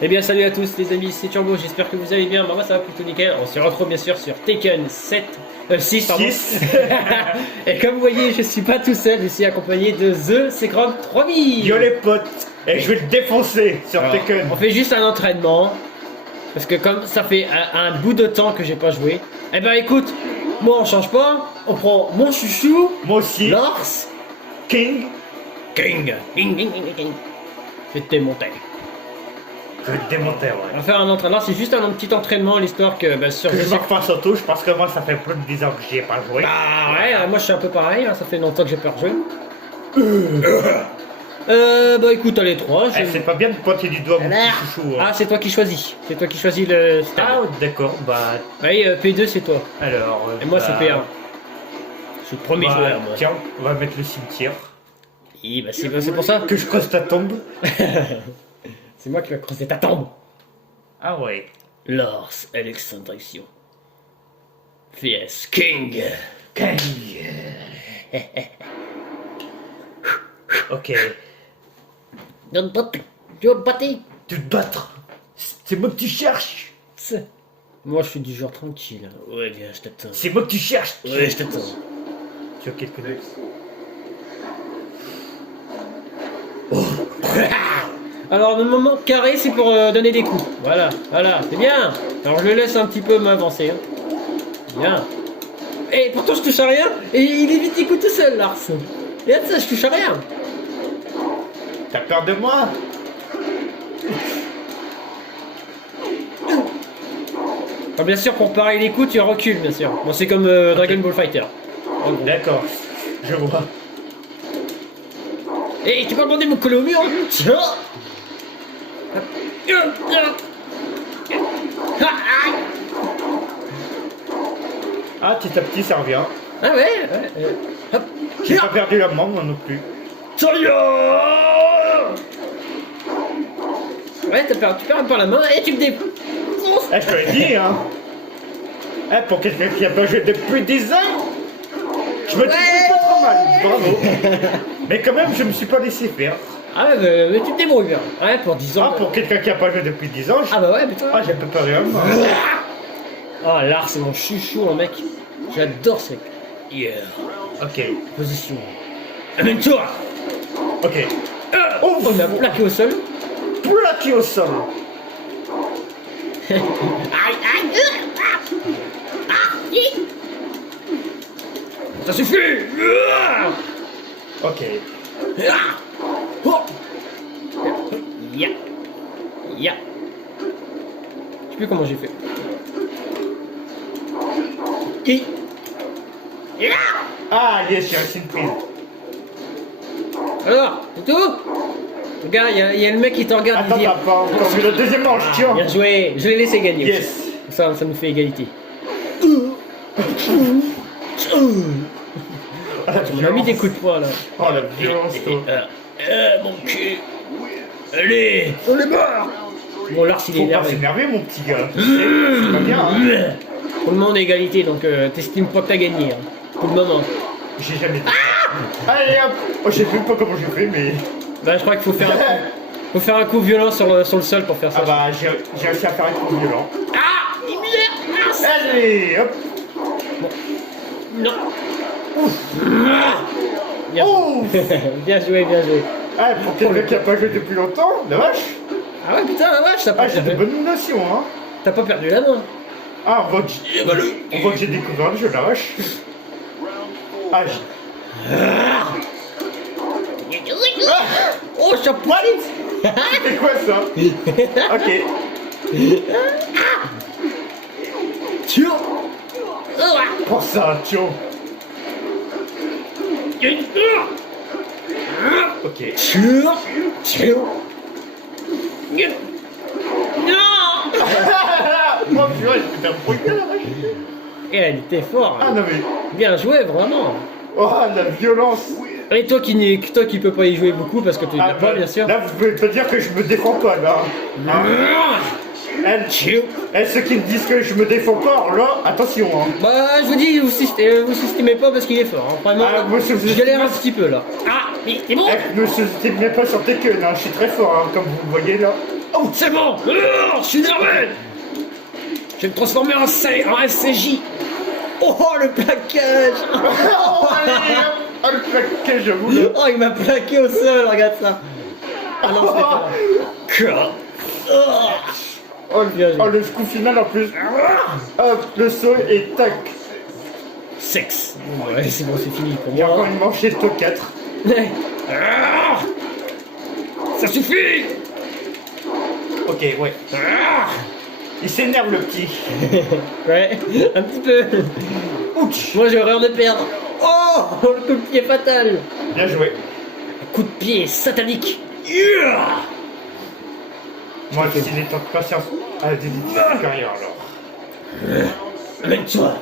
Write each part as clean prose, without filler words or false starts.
Eh bien salut à tous les amis, c'est Turbo, j'espère que vous allez bien, moi ça va plutôt nickel. On se retrouve bien sûr sur Tekken 6 pardon. 6. Et comme vous voyez, je suis pas tout seul, je suis accompagné de The Secret 3000. Yo les potes, et je vais le défoncer sur Alors, Tekken. on fait juste un entraînement, parce que comme ça fait un bout de temps que j'ai pas joué, eh ben écoute, moi on change pas, on prend mon chouchou, Moi aussi. Lars, King. King. Je vais te démonter. Je vais te démonter, ouais. On va faire un entraînement, c'est juste un petit entraînement, l'histoire que sur Que je me refasse en touche parce que moi ça fait plus de 10 ans que j'y ai pas joué. Bah ouais, moi je suis un peu pareil, hein, ça fait longtemps que j'ai pas rejoué. Bah écoute, allez 3. Eh, c'est pas bien de pointer du doigt mon petit chouchou. Hein. Ah, c'est toi qui choisis. C'est toi qui choisis le stade. Ah, d'accord, bah. Oui, P2 c'est toi. Alors. Et moi bah, c'est P1. Je suis le premier bah, joueur, moi. Tiens, on va mettre le cimetière. Et bah c'est pour ça. Que je creuse ta tombe. C'est moi qui vais creuser ta tombe. Ah ouais. Lars Alexandration. VS King. Ok. Don't battre. Tu vas battre. Tu te battre. C'est moi que tu cherches. Moi je suis du genre tranquille. Ouais, viens, je t'attends. C'est moi que tu cherches. Ouais, je t'attends. Tu as quelques notes. Alors le moment carré c'est pour donner des coups. Voilà, c'est bien. Alors je le laisse un petit peu m'avancer. Hein. Bien. Et pourtant je touche à rien. Et il évite des coups tout seul, Lars. Regarde ça, je touche à rien. T'as peur de moi? Alors, bien sûr pour parer les coups tu recules bien sûr. Bon c'est comme Dragon Ball Fighter. En gros. D'accord, je vois. Et tu peux demander mon coller au mur. Ah, petit à petit ça revient. Ah ouais. Hop. J'ai pas perdu la main moi non plus. Ouais, tu perds un peu la main et tu me défonces. Eh, je te l'ai dit, hein. Eh, pour quelqu'un qui a pas joué depuis 10 ans, je me dis pas trop mal, bravo. Mais quand même, je me suis pas laissé faire. Ah ouais, mais tu te débrouilles bien. Ouais, pour 10 ans. Ah, pour quelqu'un qui a pas joué depuis 10 ans, Ah bah ouais, putain. j'ai pas peur rien. Moi. Oh, Lars, c'est mon chouchou, le mec. J'adore ce mec. Yeah. Ok, Position. Amène-toi. ok. Oh, on a plaqué au sol. Plaqué au sol. Aïe, aïe. Ça suffit. Ok. Oh. Ya. Ya. Je sais plus comment j'ai fait. Qui? Ah, yes, j'ai réussi une prise. Alors, c'est tout? Regarde, il y a le mec qui te regarde. Attends, il dit, t'as pas encore vu le deuxième manche, tiens. bien joué, je l'ai laissé gagner. Yes. Ça nous fait égalité. On a mis des coups de poing là. Oh, la violence, toi. Mon cul. Allez, on est mort. Bon, Lars il est Faut pas énervé. s'énerver, mon petit gars. C'est pas bien, hein. Tout le monde est égalité, donc t'estimes pas que t'as gagné. Hein. Pour le moment. J'ai jamais dit. Allez, hop. Oh, je sais même pas comment j'ai fait, mais. Bah, je crois qu'il faut faire un coup. Faut faire un coup violent sur le sol pour faire ça. Ah bah, j'ai réussi à faire un coup violent. Ah, merde. Allez, hop. Non. Bien. Oh. Bien joué, bien joué. Ah, pour quelqu'un qui a pas joué depuis longtemps, la vache. Ah ouais, putain, la vache, t'as pas Ah, j'ai de perdu. bonnes notions, hein. T'as pas perdu la main. Ah, on voit que j'ai découvert le jeu, la vache. Ah, Oh, je What? C'est quoi ça? Ok. Tiens. Pour ça, tiens. Ok. Tiens. Non. Oh purée, j'ai fait un bruit la vache. Et elle était fort. Ah non mais. Bien joué, vraiment. Oh, la violence. Et toi qui peux pas y jouer beaucoup parce que tu n'as pas, bien sûr. Là, vous pouvez te dire que je me défends pas, là. Ceux qui me disent que je me défends pas, là, attention, hein. Bah, je vous dis, vous sous-estimez pas parce qu'il est fort. Hein. Vraiment, moi, je je galère un petit peu là. Ah, mais c'est bon. Ne sous-estimez pas sur Tekken, hein. Je suis très fort, hein, comme vous le voyez là. Oh, c'est bon. Je suis nerveux. Je vais me transformer en SCJ. Oh, le plaquage. Oh, allez, oh, le plaquage, j'avoue, là. Oh, il m'a plaqué au sol, regarde ça. Ah non, c'était pas là. Oh, Bien joué. le coup final en plus. Hop, le saut et tac. Sexe. Ouais, c'est bon, c'est fini pour Il y a encore moi. une manchette au 4. Ah, ça suffit. Ok, ouais. Il s'énerve le petit. Ouais, un petit peu. Ouch. Moi, j'ai horreur de perdre. Oh, le coup de pied fatal. Bien joué. Coup de pied satanique. Yeah. Moi, s'il est en patience, à des carrière alors. Amène-toi.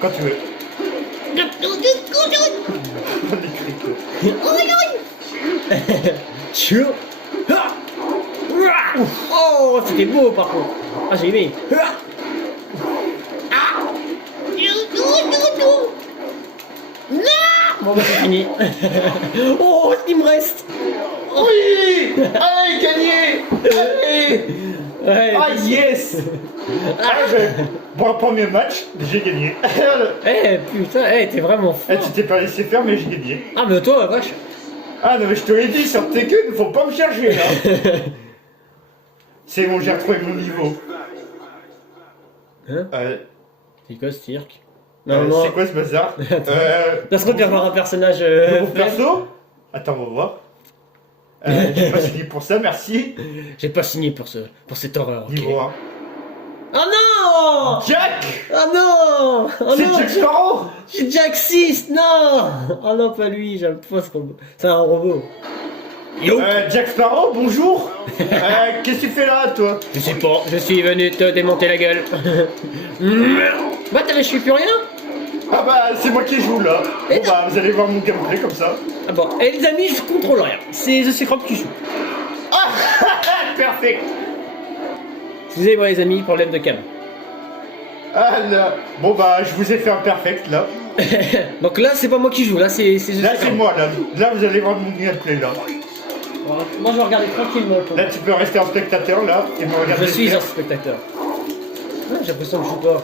Quand tu veux. Tchou. Ah. Ouah. Oh, c'était beau par contre. Ah, j'ai aimé. Ah. Bon, bah, c'est fini. Oh, ce qu'il me reste. Oui. Allez, gagné. Allez. Ouais. Ah, yes. Bon, le premier match, j'ai gagné. Eh, putain, eh, t'es vraiment Eh, fort. tu t'es pas laissé faire, mais j'ai gagné. Ah, mais toi, vache. Ah non, mais je te l'ai dit, sur Tekken, faut pas me chercher, hein. C'est bon, j'ai retrouvé mon niveau. Hein? C'est quoi ce cirque? C'est quoi ce bazar? Ça se trouve d'avoir un personnage. Nouveau faible. perso? Attends, on va voir. J'ai pas signé pour ça, merci. J'ai pas signé pour cette horreur. ok. Niveau 1. Oh non! Jack! Oh non! Oh C'est non! Jack Sparrow! C'est Jack 6! Non! Oh non, pas lui, j'aime pas ce robot. C'est un robot. Yo! Jack Sparrow, bonjour! Qu'est-ce que tu fais là, toi? Je sais pas, je suis venu te démonter la gueule. Bah, je suis plus rien? Ah bah, c'est moi qui joue là. Et Bon bah, vous allez voir mon gameplay comme ça. Ah bon, et les amis, je contrôle rien. C'est The Secret qui joue. Ah! Perfect! Excusez-moi, les amis, problème de cam. Ah là. Bon bah, je vous ai fait un perfect là. Donc là, c'est pas moi qui joue, là, c'est The Là, Secret. c'est moi là. Là, vous allez voir mon gameplay là. Voilà. Moi, je vais regarder tranquillement. Là, tu peux rester en spectateur là et me regarder. Je suis faire. un spectateur. Ah, j'ai l'impression que je joue pas.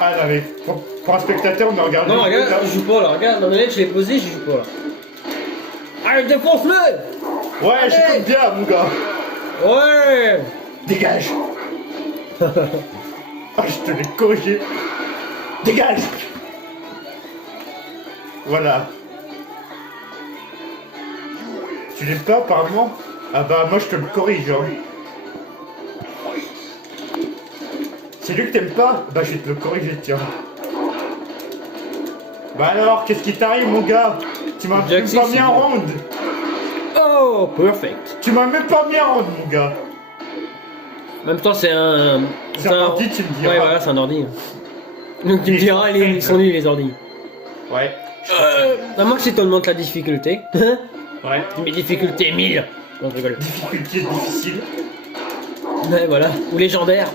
Ah non, mais pour un spectateur, on me regarde. Non, le regarde, là. je joue pas là. Regarde, dans le net, je l'ai posé, je joue pas là. Allez, défonce-le! Ouais, j'écoute bien, mon gars. Ouais! Dégage. Ah, je te l'ai corrigé. Dégage. Voilà. Tu l'aimes pas apparemment? Ah bah moi je te le corrige hein. C'est lui que t'aimes pas? Bah je vais te le corriger tiens. Bah alors qu'est-ce qui t'arrive mon gars? Tu m'as même Jack pas Six, mis un c'est round. Oh, perfect. Tu m'as même pas mis un round mon gars. En même temps, c'est un. C'est un ordi, tu me diras. Ouais, voilà, c'est un ordi. Donc tu me diras, ils sont nuls les ordis. Ouais. À moins que c'est t'augmentes la difficulté. Ouais. Mes difficultés 1000. Non, je rigole. Difficulté difficile. Ouais, voilà. Ou légendaire.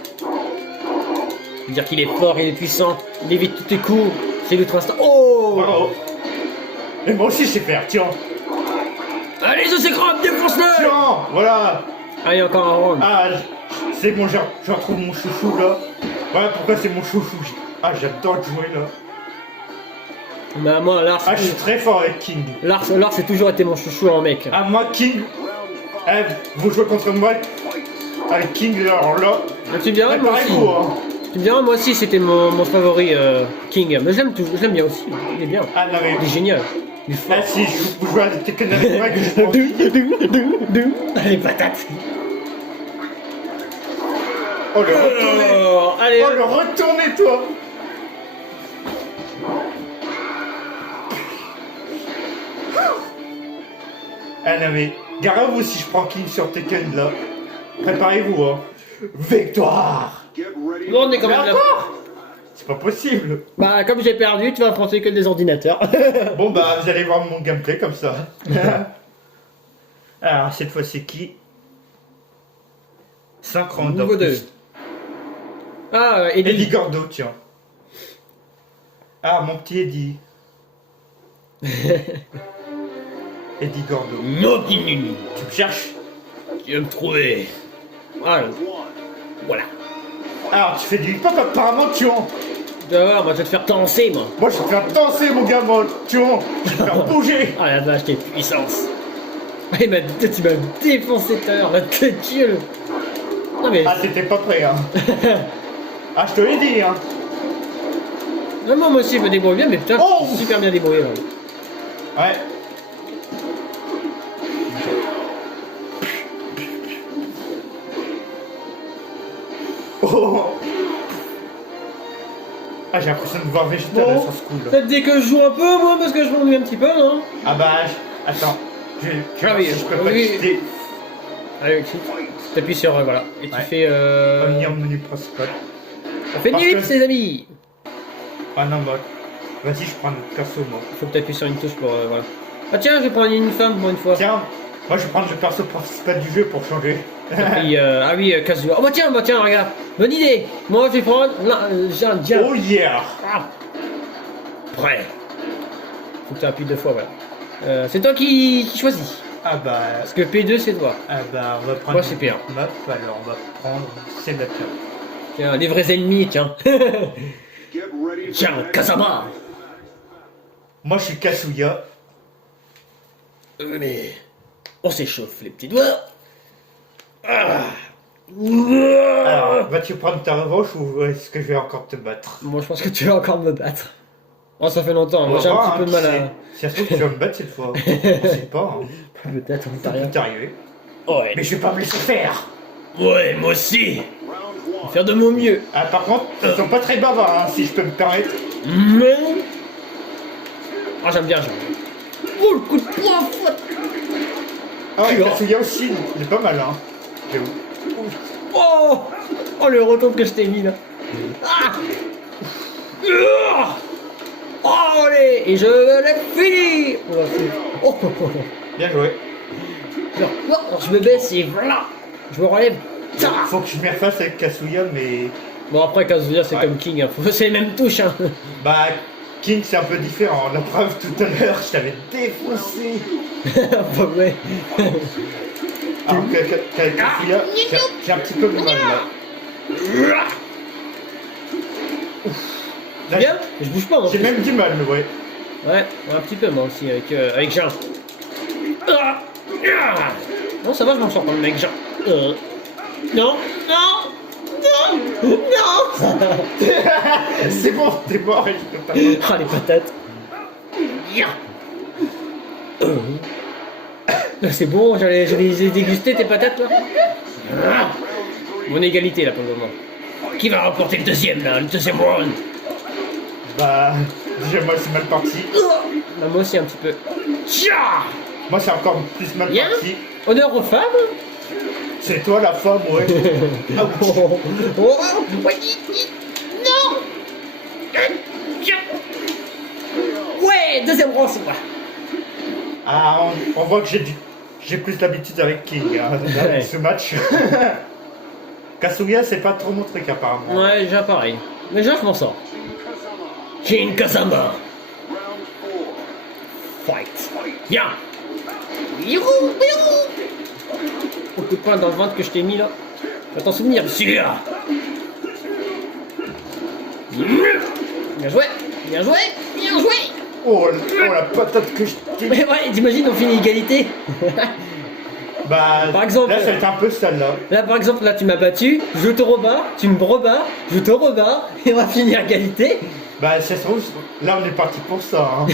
C'est-à-dire qu'il est fort, il est puissant, il évite tous tes coups. C'est l'ultra instinct. Oh! Bravo. Et moi aussi je sais faire, tiens. Allez, The Secret, défonce-le! Tiens, voilà. Allez, encore un round. Ah, c'est bon, je retrouve mon chouchou là. Voilà pourquoi c'est mon chouchou. Ah, j'adore jouer là. Bah, moi, Lars, Ah, je suis très fort avec King. Lars c'est toujours été mon chouchou en mec. Ah, moi, King. Eh, vous jouez contre moi avec King, alors là. Ah, tu me diras, moi aussi. Préparez-vous, hein. Tu me diras, moi aussi, c'était mon favori King. Mais je l'aime bien aussi. Il est bien. Ah, non, mais. Il est génial. Il est fort. Ah, si, vous jouez à Tekken avec moi, que je prends King. Les patates. Oh, le retourné. Oh, allez. Oh, le retourné, toi. Ah, non, mais. Garez-vous si je prends King sur Tekken là. Préparez-vous, hein. Victoire! Bon, on est quand Mais même là. encore? C'est pas possible. Bah, comme j'ai perdu, tu vas affronter que des ordinateurs. Bon bah vous allez voir mon gameplay comme ça. Alors cette fois c'est qui? 5 rounds Niveau en 2. plus. Ah, Eddie Eddie. Gordo tiens. Ah mon petit Eddie. Eddie Gordo. Non, Tu me cherches? Tu vas me trouver. Voilà. Voilà. Alors, tu fais du hip-hop apparemment, tu vois. Tu vas voir, moi je vais te faire danser, moi. Moi, je vais te faire danser, mon gamin, tu vois. Je vais te faire bouger. Ah la vache, quelle puissance. Ah, tu m'as défoncé tout à l'heure, la tête gueule. Non mais... Ah, t'étais pas prêt, hein. Ah, je te l'ai dit, hein. Vraiment, moi aussi je me débrouille bien, mais putain, Oh, je suis super bien débrouillé. Là. ouais. Oh. Ah, j'ai l'impression de voir Vegeta là Bon, sur ce coup là. peut-être dès que je joue un peu, moi, parce que je m'ennuie un petit peu, non? Ah bah, attends. Je Ah oui, je peux pas oui. quitter. Allez, t'appuies sur, voilà, et tu Ouais. fais... Revenir au menu principal. On fait une Parce ellipse, que- les amis. Ah non, bah. Vas-y, je prends le perso, moi. Faut que t'appuies sur une touche pour... voilà. Ah tiens, je vais prendre une femme pour une fois. Tiens, moi je vais prendre le perso principal du jeu pour changer. Ah oui, Kazuya. Oh bah tiens, regarde. Bonne idée. Moi, je vais prendre... Tiens. Oh yeah! Ah. Prêt. Faut que tu appuies 2 fois, voilà. C'est toi qui choisis. Ah bah. Parce que P2, c'est toi. Ah bah, on va prendre. Moi, c'est P1. Map, alors on va prendre. C'est la pire. Tiens, les vrais ennemis, tiens. Tiens, Kazama. Moi je suis Kasuya. Mais... On s'échauffe les petits doigts. Ah. Alors, vas-tu prendre ta revanche ou est-ce que je vais encore te battre? Moi, je pense que tu vas encore me battre. Oh, ça fait longtemps. On Moi, va j'ai un voir, petit peu de hein, mal qui à... sait. Si ça se trouve, tu vas me battre cette fois. On sait pas. Hein. Peut-être, on Ça t'a rien. peut t'arriver. Ouais. Mais je vais pas me laisser faire. Ouais, moi aussi. Je vais faire de mon mieux. Ah, par contre, ils sont pas très bavards, hein, si je peux me permettre. Mais... Ah, j'aime bien, Oh, le coup de poing, Ah ouais, Tu vois. Kasuya aussi, il est pas mal, hein. J'avoue. Oh. Oh, le retour que je t'ai mis, là. Ah. Oh, allez. Et je l'ai fini. Oh, Bien joué. je me baisse et voilà. Je me relève. Ça. Faut que je m'y refasse avec Kasuya, mais. Bon, après, Kazuya, c'est Ouais. comme King. Hein. C'est les mêmes touches. Hein. Bah, King, c'est un peu différent. La preuve, tout à l'heure, je t'avais défoncé. Pas vrai. Alors qu'avec Kasuya, j'ai un petit peu de mal là. Là, Bien. Je bouge pas, moi. j'ai même du mal, ouais. Ouais, un petit peu moi aussi avec Jean. Non, ça va, je m'en sors pas avec Jean. Non, C'est bon, t'es mort et je peux pas. Ah, les patates. C'est bon, j'allais déguster tes patates là. Bonne égalité là pour le moment. Qui va remporter le deuxième round? Bah, déjà, moi, c'est mal parti. Bah, moi aussi un petit peu. Moi, c'est encore plus mal Bien. parti. Honneur aux femmes. C'est toi la femme, ouais. Ah, Non. Ouais, deuxième round c'est moi. Ah, on voit que j'ai plus d'habitude avec King hein, dans Ouais. ce match. Kasuya, c'est pas trop mon truc apparemment. Ouais, déjà pareil. Mais déjà je m'en sors. King Kazama. Fight. Bien. Youhou. Au coup de poing dans le ventre que je t'ai mis là. Tu vas t'en souvenir, celui-là. Bien joué. Oh, la patate que je t'ai. Mais ouais, t'imagines, on finit égalité. Bah, Par exemple, là, ça va être un peu sale là. Là par exemple, là tu m'as battu, je te rebats, tu me rebats, je te rebats, et on va finir égalité. Bah, ça se trouve, là, on est parti pour ça. Hein.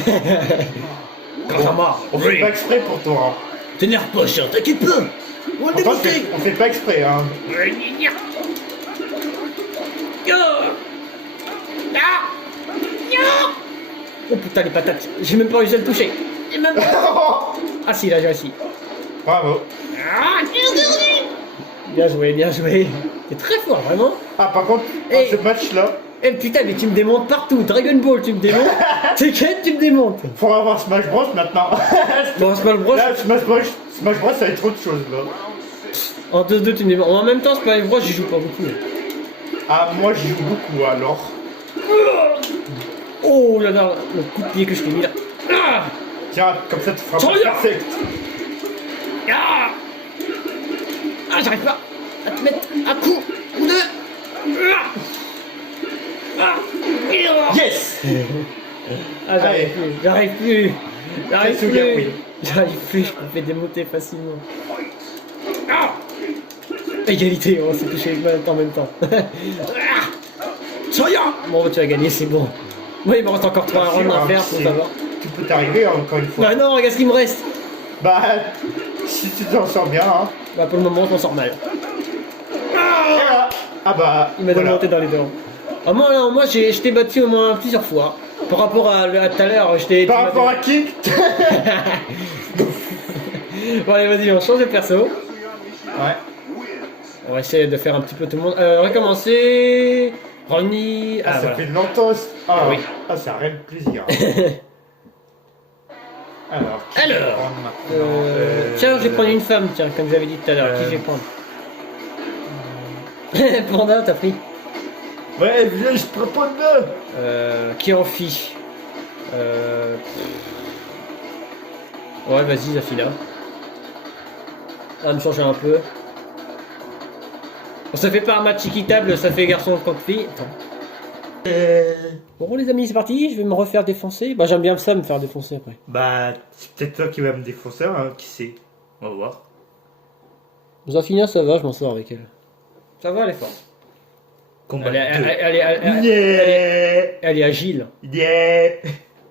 Kazama, On fait pas exprès pour toi. Hein. t'énerve pas, cher, t'inquiète pas. On va le Pourtant, démonter. on fait pas exprès. Hein. Oh putain les patates, j'ai même pas réussi à le toucher. J'ai même pas- Ah si là j'ai réussi. Bravo. Bien joué. T'es très fort vraiment. Ah, par contre, Hey. dans ce match-là, Eh putain mais tu me démontes partout. Dragon Ball tu me démontes. Tekken tu me démontes. faut avoir Smash Bros maintenant. Bon Smash Bros. Là, Smash Bros, ça va être autre chose là. En 2-2 tu me démontes. En même temps Smash Bros j'y joue pas beaucoup. Ah, moi, j'y joue beaucoup alors. Oh là là, le coup de pied que je t'ai mis là. Ah. Tiens, comme ça, tu feras Tiens, pas regarde. perfect. Ah. Ah, j'arrive pas à te mettre un coup ou deux. Yes. Ah, j'arrive Allez. plus, j'arrive plus. J'arrive Très souviens, plus. oui. J'arrive plus, je me fais démonter facilement. Ah, égalité, on s'est touché en même temps. Soya. Bon, bah, tu as gagné, c'est bon. Moi, il me reste encore 3 rounds à faire, faut savoir. Tu peux t'arriver encore une fois. Bah non, regarde ce qu'il me reste. Bah, si tu t'en sors bien, hein. Bah pour le moment, je m'en sors mal. Voilà. Ah bah, Il m'a voilà. démonté dans les dents. Ah, moi je t'ai battu au moins plusieurs fois. Par rapport à tout à l'heure, je t'ai... Par rapport à qui? Bon allez, vas-y, on change de perso. Ouais. On va essayer de faire un petit peu tout le monde. Recommencer... Ronnie... Ah, ça voilà. fait longtemps. Ah Oui. oui. Ah, ça rien de plaisir. Alors. qui Alors, je vais prendre maintenant Tiens, je vais prendre une femme, tiens, comme j'avais dit tout à l'heure. Qui je vais prendre? Panda, t'as pris? Ouais, viens, je te propose deux. Kirofi. Ouais, vas-y, Zafina. Ça va me changer un peu. Bon, ça fait pas un match équitable, ça fait garçon contre fille. Attends. Bon les amis, c'est parti, je vais me refaire défoncer. Bah j'aime bien ça, me faire défoncer après. Bah, c'est peut-être toi qui vas me défoncer, hein, qui sait. On va voir. Zafina, ça va, je m'en sors avec elle. Ça va, elle est forte. Combat Elle est, deux. elle est agile. Yeah.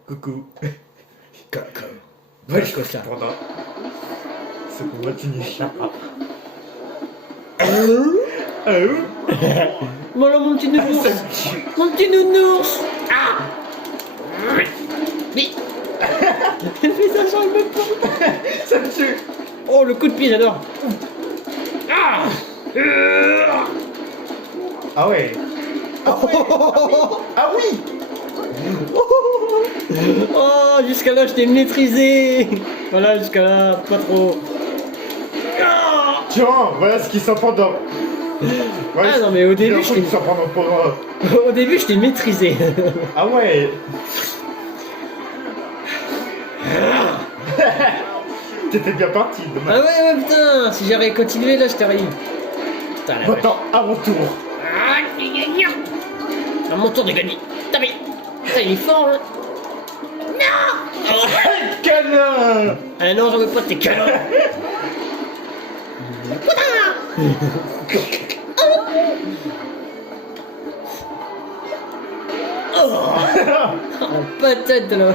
Coucou. Coucou. Ouais, je trouve ça. Pendant ce combat, tu n'y échapperas. Voilà mon petit nounours. Mon petit nounours. Ah. Oui. Elle fait ça sur le même temps. Ça me tue. Oh le coup de pied, j'adore. Ah. Ah ouais. Ah ouais. Ah oui. Oh, jusqu'à là, je t'ai maîtrisé. Voilà, jusqu'à là, pas trop. Ah. Tiens, voilà ce qui s'en prend dans... Ouais, Ah non, mais au début, je t'ai... s'en prend pour... Au début, je t'ai maîtrisé. Ah ouais. T'étais bien parti, Ah dommage. ouais, putain, si j'avais continué, là, je t'aurais eu. Putain, la vache. Attends, à mon tour. À mon tour de gagner. T'as vu? Putain, il est fort, hein. Non. Câlin. Ah non, j'en veux pas de tes câlins. Oh, la patate de là.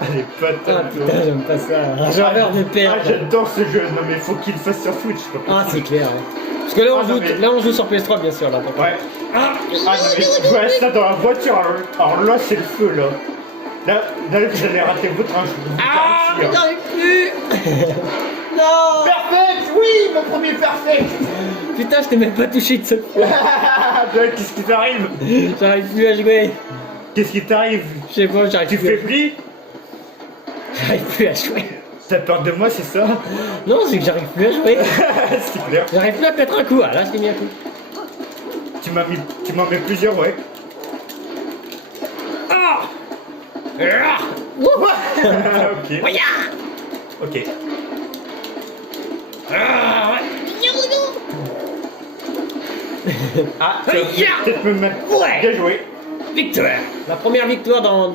Allez, Ah patate. putain, j'aime pas ça. J'ai peur de Ah, perdre. j'adore ce jeu. Non, mais faut qu'il le fasse sur Switch. Pas Ah, possible. c'est clair. Hein. Parce que là, Ah, non, mais- là, on joue sur PS3, bien sûr. Là, donc. Ouais. Ah, Ah, non, mais je reste là dans la voiture. Alors là, c'est le feu, là. Là, vous allez rater votre train, je vous le ah, garantis, hein. j'arrive plus. Non. Perfect. Oui, mon premier perfect. Putain, je t'ai même pas touché de cette fois. Qu'est-ce qui t'arrive? J'arrive plus à jouer. Qu'est-ce qui t'arrive? Je sais pas, j'arrive Tu plus. faiblis? J'arrive plus à jouer. T'as peur de moi, c'est ça? Non, c'est que j'arrive plus à jouer. C'est clair. J'arrive plus à mettre un coup. Ah, là, je t'ai mis un coup. Tu m'en mets plusieurs, ouais. Ah. Ah. Wouh. Ok. Voyons. Ok. Ah, ouais. Ah, tu vas Ya. peut-être me mettre. Ouais. Bien joué. Victoire. La première victoire dans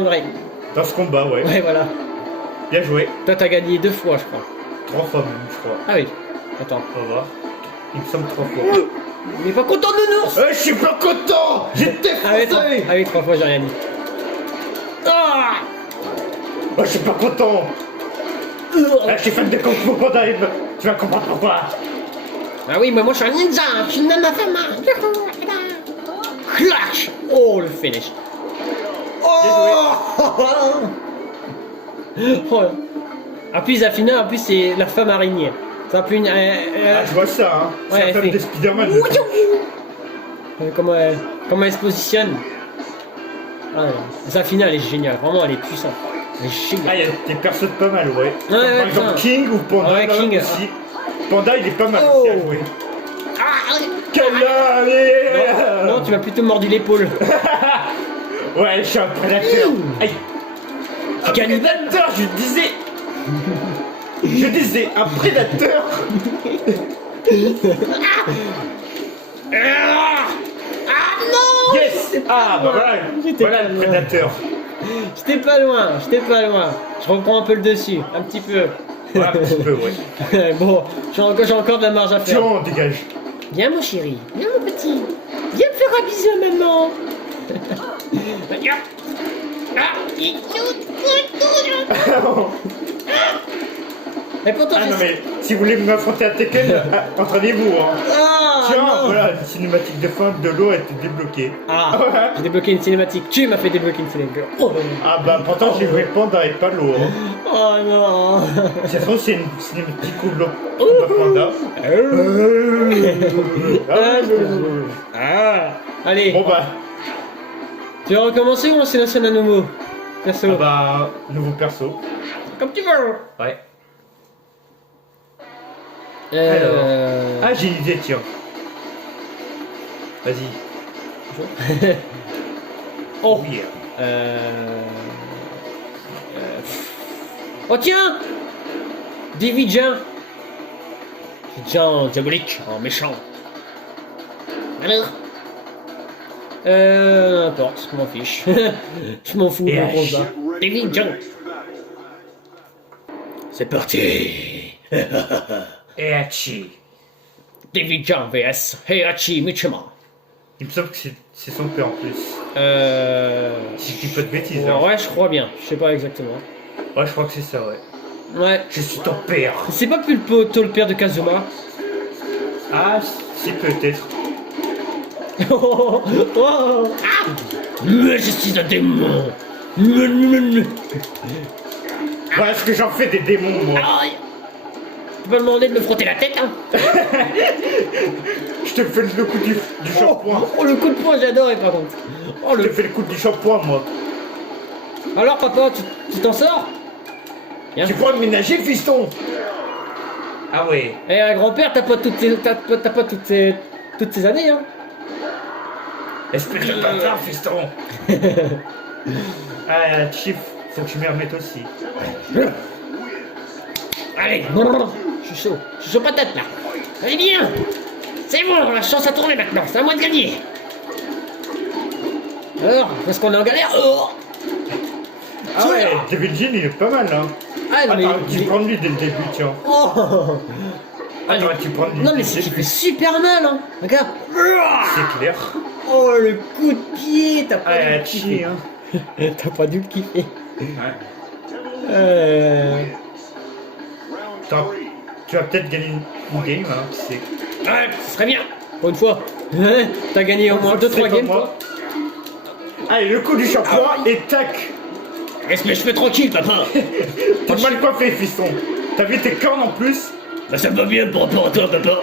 le règne. Dans ce combat, ouais. Ouais, voilà. Bien joué. Toi, t'as gagné 2 fois, je crois. 3 fois même, je crois. Ah oui. Attends. On va voir. Il me semble 3 fois. Il est pas content de nous. Je suis pas content. J'étais Ah oui, 3, français. ah oui, 3 fois, j'ai rien dit. Ah. Je suis pas content. Je suis fan de Kung Fu Panda. Tu vas comprendre pourquoi. Ah oui, mais moi, je suis un ninja. Je suis une nana femme. Clash. Oh, le finish. Oh. Oh. En plus, Zafina, en plus, c'est la femme araignée. Ça plus une... Ah, je vois ça, hein. C'est Ouais, la femme c'est- de Spider-Man. Comment elle se positionne. Ah, Zafina, elle est géniale. Vraiment, elle est puissante. Elle est Ah, géniale. il y a des persos pas mal, ouais. Comme ouais, par exemple putain. King ou Panda. Ouais, là, King, aussi. Panda, il est pas mal Oh. aussi à jouer. Ah, Câlin. non, tu m'as plutôt mordu l'épaule. Ouais, je suis un prédateur. Ouh. Aïe. Cannibale. Prédateur, je disais. Je disais un prédateur. Ah non! Yes. Ah bah voilà, J'étais voilà pas le loin. prédateur. J'étais pas loin, j'étais pas loin. Je reprends un peu le dessus, un petit peu. Ouais, un petit peu, ouais. Bon, j'ai encore de la marge à faire. Tiens, dégage. Viens mon chéri, viens mon petit. Viens me faire un bisou à maman. Viens. Et pourtant, Ah non mais, si vous voulez m'affronter à Tekken, entraînez-vous hein. Ah, Tiens, non. voilà, une cinématique de fin de l'eau a été débloquée. Ah, j'ai débloqué une cinématique. Tu m'as fait débloquer une cinématique. Oh, Ah bah pourtant j'ai vu le panda et pas l'eau. Hein. oh non. C'est vrai, c'est une cinématique où le panda. Ah, allez. Bon bah, Tu veux recommencer ou on sélectionne un nouveau perso? ah bah, nouveau perso. Comme tu veux. Ouais. Ah j'ai une idée, tiens. Vas-y. Oh. Oui. Oh tiens, David Jean. Jean diabolique, en méchant. Alors n'importe, je m'en fiche. Je m'en fous de Et mon combat. David Jean. C'est parti. Et Hachi. David Jean vs Heihachi Mishima. Il me semble que c'est son père en plus. Si je dis pas de bêtises. Hein. Ouais, je crois bien. Je sais pas exactement. Ouais, je crois que c'est ça, ouais. Ouais. Je suis ton père. C'est pas plus le père de Kazuma. Ah, si peut-être. Oh, oh. Ah. Mais je suis un démon. Ouais, est-ce que j'en fais des démons, moi? Aïe. Tu peux me demander de me frotter la tête, hein? Je te fais le coup du shampoing. Oh, le coup de poing, j'adore, par contre. Oh, Je te fais le coup du shampoing, moi. Alors, papa, tu t'en sors? Viens. Tu pourras me ménager, fiston? Ah ouais. Eh, grand-père, t'as pas toutes ces années, hein? Espèce de bâtard, fiston. Ah, Chief, faut que je m'y remette aussi. Allez, je suis chaud patate, là. Allez, viens. C'est bon, la chance a tourné maintenant, c'est à moi de gagner. Alors, parce qu'on est en galère? Oh. Ah ouais, David Jean, il est pas mal, hein. Ah, non, Attends, mais... tu prends lui dès le début, tiens. Oh. Attends, tu prends lui Non, dès mais le c'est qui début. fait super mal, hein. Regarde. C'est clair. Oh, le coup de pied, t'as pas Ah, dû chi, kiffer. hein. T'as pas dû le kiffer. Ouais. Attends, tu vas peut-être gagner une game, hein, tu sais. Ouais, ce serait bien. Pour une fois. T'as gagné au moins Faut que 2-3 c'est games, pas toi. Allez, le coup du shampoing et tac. Laisse mes cheveux tranquilles, papa. T'es mal coiffé, fiston. T'as vu tes cornes en plus? Bah, ça va bien par rapport à toi, papa.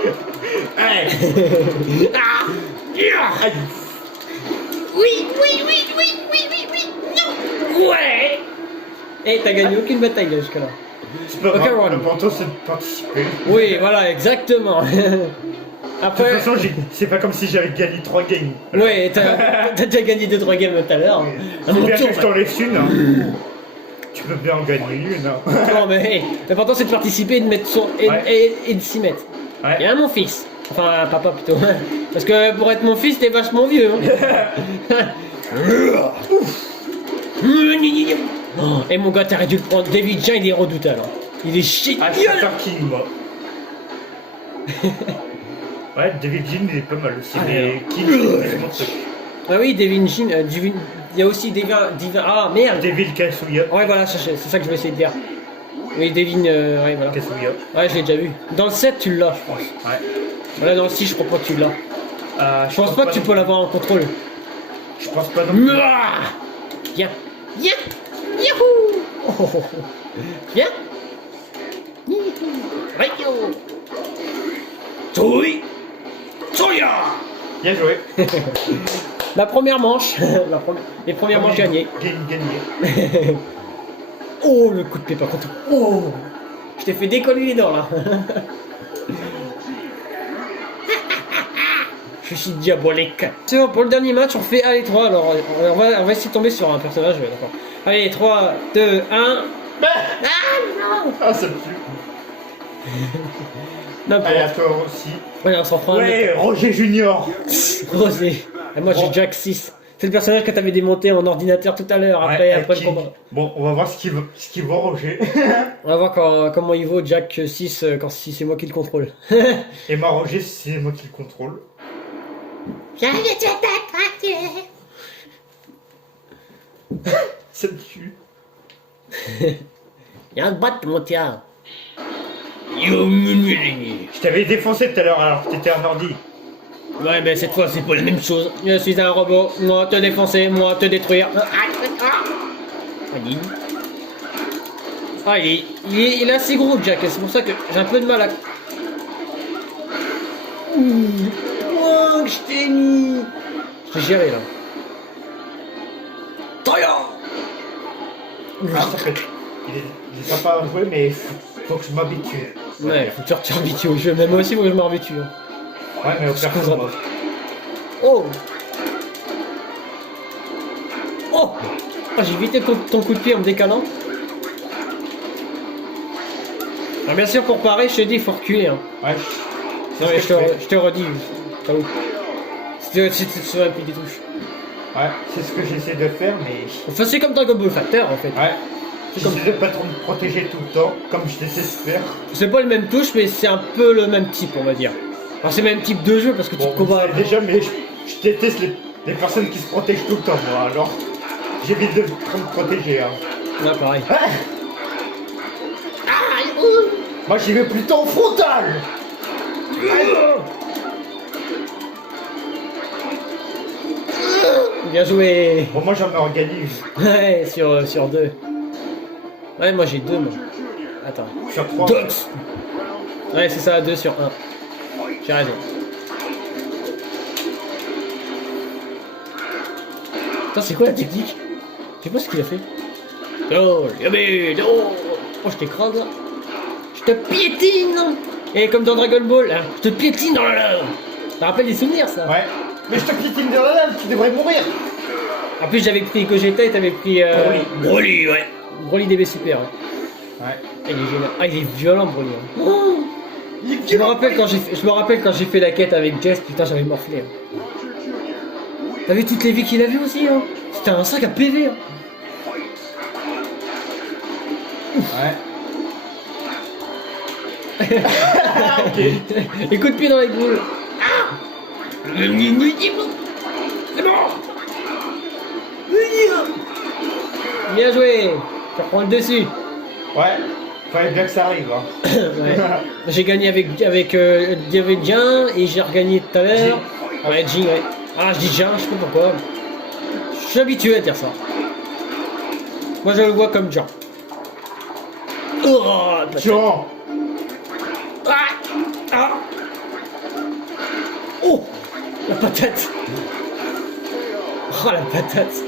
Allez. Ah. Aïe. Oui. Non. Ouais. Eh, t'as gagné aucune bataille là, jusque-là. C'est pas Ok, grave, Ron. l'important c'est de participer. Oui, voilà, exactement. De toute Après, façon, c'est pas comme si j'avais gagné 3 games. ouais, t'as déjà gagné 2-3 games tout à l'heure. À C'est mon bien tour, que je t'en laisse une. Hein. Tu peux bien en gagner une. Hein. non, mais hey, l'important c'est de participer et de mettre son et de s'y mettre. Ouais. Et mon fils. Enfin, papa plutôt. Parce que pour être mon fils, t'es vachement vieux. Hein. Oh, et mon gars, t'aurais dû le prendre. David Jean, il est redoutable. Hein. Il est shit. Ah, je suis un king, moi. Ouais, David Jean, il est pas mal aussi. Mais King, c'est mon truc. Ah oui, David Jean. Il y a aussi Ah merde. David Kasuya. Ouais, voilà, c'est ça que je vais essayer de dire. Oui, David. Ouais, voilà. Kasuya. Ouais, je l'ai déjà vu. Dans le 7, tu l'as, je pense. Ouais. Voilà, dans le 6, je crois pas que tu l'as. Je pense pas que tu peux l'avoir en contrôle. Je pense pas non plus. Viens. Viens. Yahoo. Oh, oh, oh. Viens. Rayo. Toui. Soya. Bien joué. La première manche. Les premières manches gagnées. Gagné. Oh, le coup de pied par contre. Oh. Je t'ai fait décoller les dents là. Je suis diabolique. C'est bon, pour le dernier match, on fait allez 3. Alors, on va essayer de tomber sur un personnage. D'accord. Allez, 3, 2, 1. Ah non. Ah, ça me tue. Non, Allez, à toi aussi. ouais, on s'en prend un Ouais, Roger Junior. autre. Rosé. Et moi j'ai Jack 6. C'est le personnage que t'avais démonté en ordinateur tout à l'heure, après, Ouais, après le King. combat. Bon, on va voir ce qu'il vaut Roger. On va voir comment il vaut Jack 6 quand si c'est moi qui le contrôle. Et moi, Roger, c'est moi qui le contrôle. Ça me tue. Y'a un bat mon tien. Je t'avais défoncé tout à l'heure alors que t'étais un ordi. Ouais, mais cette fois c'est pas la même chose. Je suis un robot. Moi te défoncer, moi te détruire. Allez. Ah, il est assez gros, Jack. C'est pour ça que j'ai un peu de mal à. Oh, que je t'ai mis. Je t'ai géré là. Toya. Ah, ça fait. Il est sympa à jouer, mais faut que je m'habitue. Ouais, faut que tu t'habitues au jeu. Même moi aussi, faut que je m'habitue. Ouais, mais au perso, moi. Oh. Oh. Ah, j'ai évité ton coup de pied en me décalant. Alors, bien sûr, pour parer, je te dis, il faut reculer. Hein. Ouais. Non, mais je te redis. T'as où? Si tu te souviens depuis des touches. Ouais, c'est ce que j'essaie de faire, mais. Enfin, c'est comme Dragon Ball Fighter en fait. Ouais. J'essaie de pas trop me protéger tout le temps, comme je t'essaie de faire. C'est pas le même touche, mais c'est un peu le même type, on va dire. Enfin, c'est le même type de jeu parce que tu te combats. Déjà, mais je déteste les personnes qui se protègent tout le temps, moi, alors. J'évite de trop me protéger, hein. Ouais, pareil. Ah moi, j'y vais plutôt en frontal. Bien joué. Bon, moi, j'en organise. Ouais, sur 2. Ouais, moi j'ai 2, moi. Attends. Sur 3. Dots. Ouais, c'est ça, 2 sur 1. J'ai raison. Attends, c'est quoi la technique? Je sais pas ce qu'il a fait. Oh, yabé, oh, oh, je t'écrase là. Je te piétine. Et comme dans Dragon Ball, hein, je te piétine dans la lave. Ça rappelle des souvenirs, ça. Ouais. Mais je te piétine dans la lave, tu devrais mourir. En plus, j'avais pris Gogeta et t'avais pris. Broly, ouais. Broly DB Super. Ouais. Ouais. Il est génial. Ah, il est violent, Broly. Hein. Oh, je me rappelle quand j'ai fait la quête avec Jess, putain, j'avais morflé. Hein. T'as vu toutes les vies qu'il a vues aussi, hein? C'était un sac à PV. Hein. Ouais. Ok. Les coups de pied dans les boules. Ah, c'est bon. Bien joué. Tu reprends le dessus. Ouais. Fallait bien que ça arrive. Hein. Ouais. J'ai gagné avec Jean et j'ai regagné tout à l'heure. Ouais, Jin, ouais. Ah, je dis Jean, je sais pas pourquoi. Je suis habitué à dire ça. Moi, je le vois comme Jean. Oh, Jean. Ah. Oh, la patate. Oh, la patate.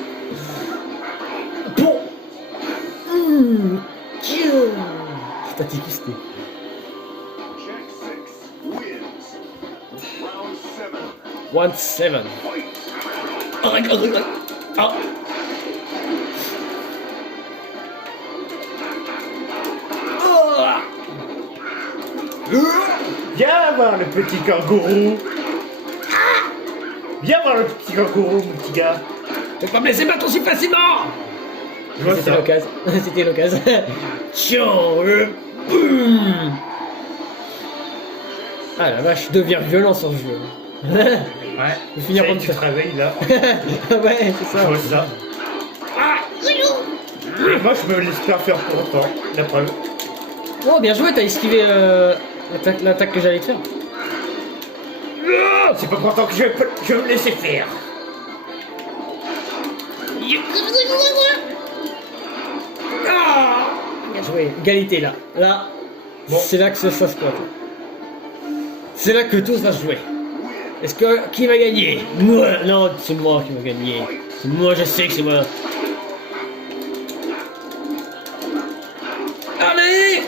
Bon. Dieu. Putain, t'es pisté. Round 7. Oh, regarde. Oh. Viens voir le petit kangourou. Viens voir le petit kangourou, mon petit gars. Faut pas me laisser battre aussi facilement. Je vois C'était ça. l'occasion. C'était l'occasion. Tiens, boum. Ah la vache, je deviens violent sur ce jeu. Ouais. Je vais finir Ça y est, comme tu ça. te réveilles là. Ouais, c'est Je ça. vois ça. Et moi, je me laisse pas faire pour autant. La preuve. Oh, bien joué, t'as esquivé l'attaque que j'allais te faire. C'est pas pour autant que je vais me laisser faire. Bien joué, égalité là. Là, Bon. c'est là que ça se passe. C'est là que tout va se jouer. Est-ce que qui va gagner? Moi. Non, c'est moi qui va gagner. C'est moi, je sais que c'est moi. Allez!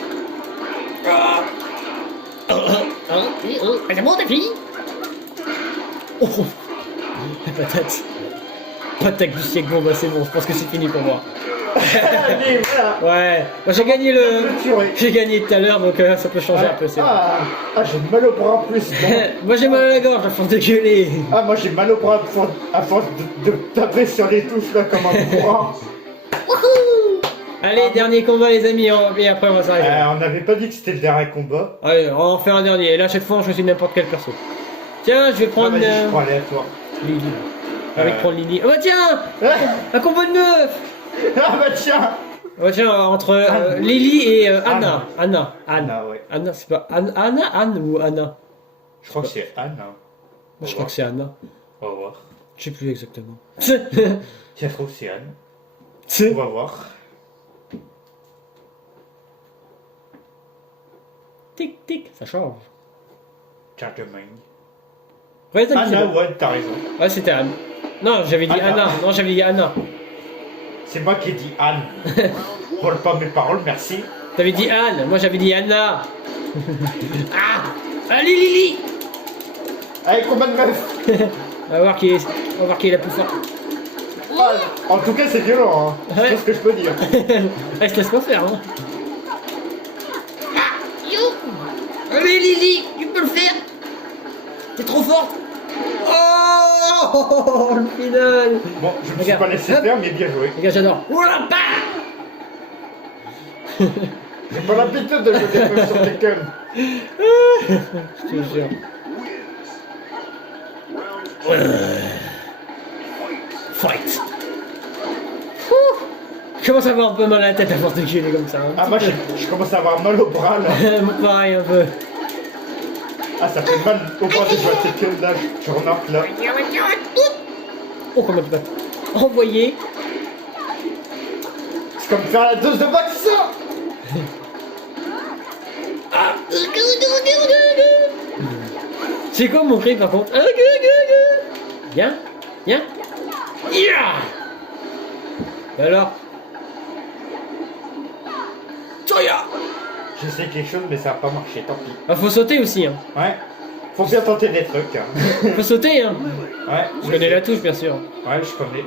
C'est bon, ta fille? Oh! La patate. Patate du siècle, bon bah c'est bon, je pense que c'est fini pour moi. Allez, voilà. Ouais, moi j'ai gagné le. Le tuerai. J'ai gagné tout à l'heure donc ça peut changer un peu, c'est vrai. J'ai mal au bras en plus. Bon. Moi j'ai mal à la gorge à force de gueuler. Moi j'ai mal au bras à force de taper sur les touches là comme un courant. Allez, dernier combat les amis, et après on va s'arrêter. On n'avait pas dit que c'était le dernier combat. Allez, on va en faire un dernier. Et là, cette fois, on choisit n'importe quel perso. Tiens, je vais prendre Vas-y, je prends aléatoire. Lily. Avec prendre Lily. Oh bah tiens, Ah un combat de neuf. bah tiens. Oh bah tiens, entre Lily et Anna. Anna. Anna, ouais. Anna, c'est pas Anne ou Anna? Je crois que c'est Anna. Moi, je crois que c'est Anna. On va voir. Je sais plus exactement. Tiens, je trouve que c'est Anne. On va voir. Tic tic, ça change. Chargemagne. Ouais, t'as dit Anna, ça. ouais, t'as raison. Ouais, c'était Anne. Non, j'avais dit Anna. Anna. Non, j'avais dit Anna. C'est moi qui ai dit Anne. Vole pas mes paroles, merci. T'avais dit Anne. Moi, j'avais dit Anna. Ah, allez Lily. Allez, combat de meuf. On va voir qui est la plus forte. En tout cas, c'est violent, hein. Ouais. C'est tout ce que je peux dire. Elle se laisse pas faire, hein. Allez Lily, tu peux le faire. T'es trop forte. Oh, le final. Bon, je me suis Regarde. pas laissé faire, mais bien joué. Les gars, j'adore. Voilà, bah. J'ai pas l'habitude de jouer des meufs sur Tekken. Je te jure. Fight. Ouh. Je commence à avoir un peu mal à la tête à force de gueuler comme ça. Hein. Moi, je commence à avoir mal au bras, là. Moi, pareil, un peu. Ça fait mal au bras de jouer à Tekken, là. Je remarque, là. Oh, comment tu vas envoyer. C'est comme faire la dose de vaccin. C'est quoi mon cri par contre? Viens, viens. Yeah. Et alors? Toya. J'essaie quelque chose, mais ça a pas marché, tant pis. Ah, faut sauter aussi, hein. Ouais. Faut bien tenter des trucs, hein. Faut sauter, hein. Ouais. Je connais la touche, bien sûr. Ouais, je connais.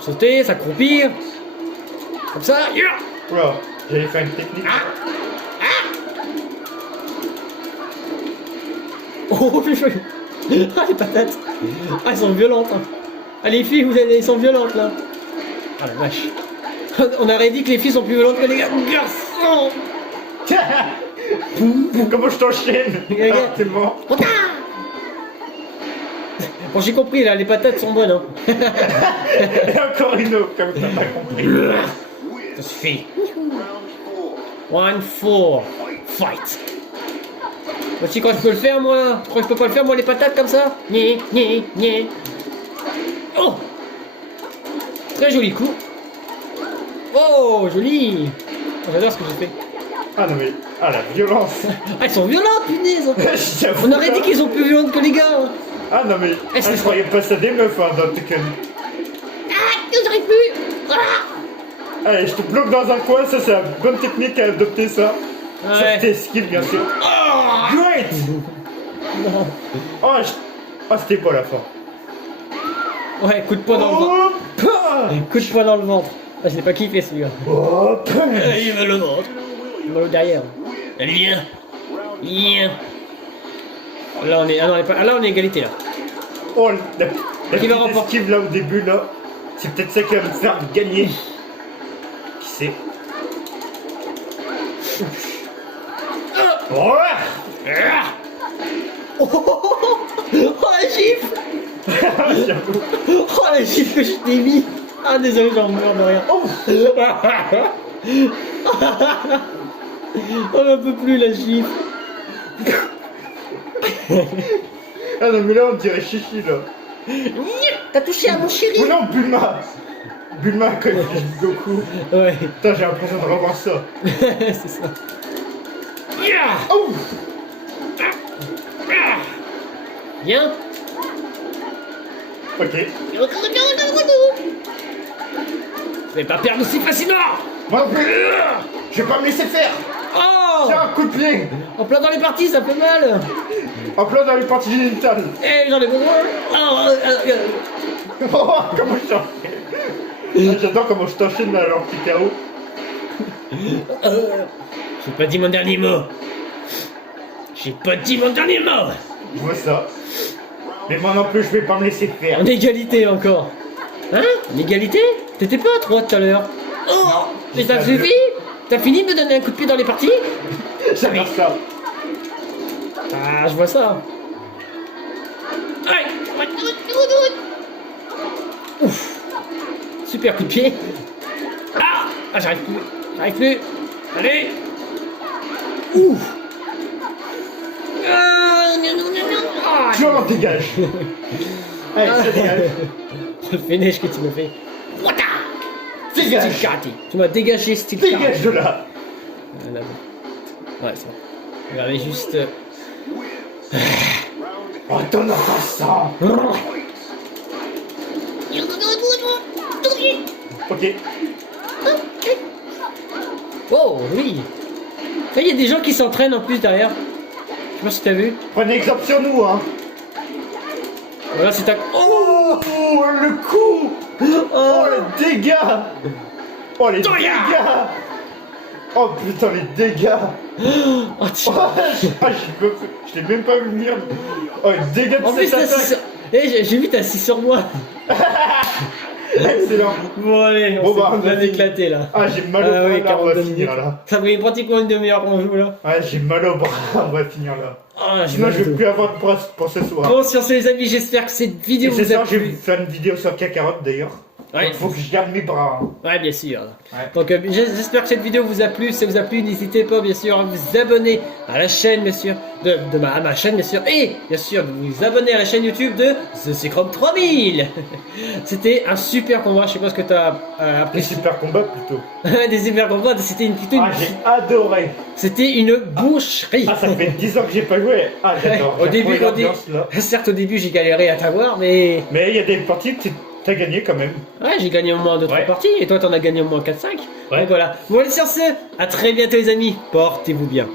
Sauter, s'accroupir. Comme ça, yeah. Oula, j'allais faire une technique. Oh, j'ai failli. Ah, les patates. Ah, elles sont violentes. Hein. Ah, les filles, elles sont violentes, là. Ah, la vache. On aurait dit que les filles sont plus violentes que les garçons. Comment je t'enchaîne? Regarde. T'es mort. Bon, j'ai compris, là, les patates sont bonnes, hein. Et encore une autre, comme t'as pas compris. Ça suffit. 1-4. Fight. Voici quand je peux le faire, moi. Je crois que je peux pas le faire, moi, les patates comme ça. Nyeh, nyeh, nyeh. Oh. Très joli coup. Oh, joli. Oh, j'adore ce que j'ai fait. Ah non mais, la violence. Ah, elles sont violentes, punaise. J'avoue. On aurait dit qu'ils sont plus violentes que les gars. Ah non mais, je croyais pas ça des meufs hein, dans Tekken. Ah, j'arrive plus. Ah. Allez, je te bloque dans un coin, ça c'est la bonne technique à adopter ça. Ouais. Ça tes skills bien sûr. Oh. Great. Non. C'était pas la fin. Ouais, coup de poing dans le ventre. Oh, Coup de poing dans le ventre. Ah, je l'ai pas kiffé celui-là. oh, Il va le ventre. Il va le derrière. Allez, viens. Viens. Là on est, ah non, on est pas, là on est égalité là. oh, la Qui va petite remporter? esquive là au début là, c'est peut-être ça qui va me faire gagner. Qui sait? Oh, Oh la gifle. j'avoue. Oh la gifle que je t'ai mis. Ah désolé, j'en meurs de rien. Oh. On n'en peut plus la gifle. Ah non mais là on dirait Chichi là. T'as touché à mon chéri. Oh non, Bulma. Bulma quand il fait du Goku. Ouais. Putain, j'ai l'impression de revoir ça. C'est ça. Yeah. Oh. Viens. Ok. Vous n'allez pas perdre aussi facilement. Moi non plus. Je vais pas me laisser faire. Oh. Tiens, un coup de pied. En plein dans les parties, ça fait mal. En plein dans les parties génitales. Eh, j'en ai besoin. Oh, Oh, comment je t'en fais. J'adore comment je t'enchaîne dans l'anti-chaos. J'ai pas dit mon dernier mot. J'ai pas dit mon dernier mot. Je vois ça. Mais moi non plus, je vais pas me laisser faire. En égalité encore. Hein? En égalité? T'étais pas à 3 tout à l'heure. Oh! Mais ça suffit? T'as fini de me donner un coup de pied dans les parties? J'adore ça. Ah, je vois ça. Allez! Ouf! Super coup de pied. Ah, j'arrive plus. J'arrive plus. Allez! Ouf! Ah, non, non, non, non. Ah, Tu en dégages. Allez, ça dégage. le finish que tu me fais. Wata! Dégage. Style Kati. Tu m'as dégagé, style Kati. Dégage de là. Ouais, c'est bon. Regardez juste. Oh, t'en as pas ça. Ok. Oh, oui! Il y a des gens qui s'entraînent en plus derrière. Je sais pas si t'as vu. Prenez exemple sur nous, hein. Voilà, c'est ta. Oh, le coup. Oh, les dégâts. Oh, les dégâts. Oh, putain, les dégâts. Oh, tu... Je l'ai même pas vu venir. Oh, les dégâts de En plus, cette t'as assis attaque. sur... j'ai vu, t'as assis sur moi. Excellent. Bon, allez, on Bon, bah, on va a fini. éclater là. Ah, j'ai mal au Ah bras, oui, là, on va 42 finir minutes. là. Ça fait pratiquement une demi-heure qu'on joue là. Ouais, j'ai mal au bras, on va finir là. Ah, j'ai Sinon, mal je au vais dos. plus avoir de brosse pour ce soir. Bon, sur ce les amis, j'espère que cette Et vidéo c'est vous a ça, je vais plu. faire une vidéo sur Kakarot d'ailleurs. Ouais. Donc, faut que je garde mes bras. Hein. Ouais, bien sûr. Ouais. Donc, j'espère que cette vidéo vous a plu. Si ça vous a plu, n'hésitez pas, bien sûr, à vous abonner à la chaîne, bien sûr, à ma chaîne, bien sûr, et bien sûr, de vous abonner à la chaîne YouTube de The Secret 3000. C'était un super combat. Je sais pas ce que t'as Des apprécié. super combats plutôt. Des super combats. C'était Ah, j'ai adoré. c'était une boucherie. Ah, ça fait 10 ans que j'ai pas joué. Ah, j'adore. Au début, là. certes, au début, j'ai galéré à t'avoir, mais Mais il y a des parties que t'as gagné quand même. ouais, j'ai gagné au moins 2-3 Ouais. parties, et toi, t'en as gagné au moins 4-5. Ouais. Donc voilà. Bon, allez, sur ce, à très bientôt, les amis. Portez-vous bien.